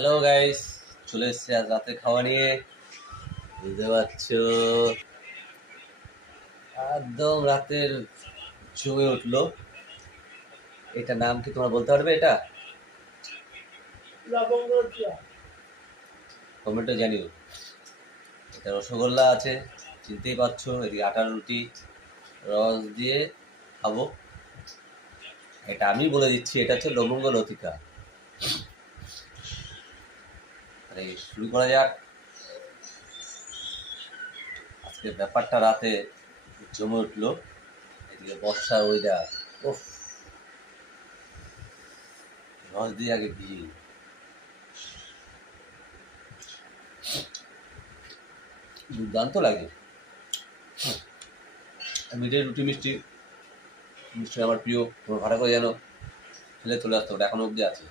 Hello guys, চলে এসেছি আজ রাতে খাওয়া নিয়ে। বুঝতে পারছো, একদম রাতের জমে উঠলো। এটা নাম কি তোমরা বলতে পারবে? এটা কমেন্টে জানিও। এটা রসগোল্লা আছে, চিনতেই পারছো। এদিকে আটার রুটি রস দিয়ে খাবো। এটা আমি বলে দিচ্ছি, এটা হচ্ছে লবঙ্গ লতিকা। আরে শুরু করা যাক। আজকে ব্যাপারটা রাতে জমে উঠলো। এদিকে বর্ষার ওয়েদার, ওফ, রস দিয়ে আগে ভিজি। দুর্দান্ত লাগে। মিঠে রুটি মিষ্টি মিষ্টি আমার প্রিয়। তোমার ভাড়া করে যেন খেলে চলে আসতে হবে, এখনো অবধি আছে।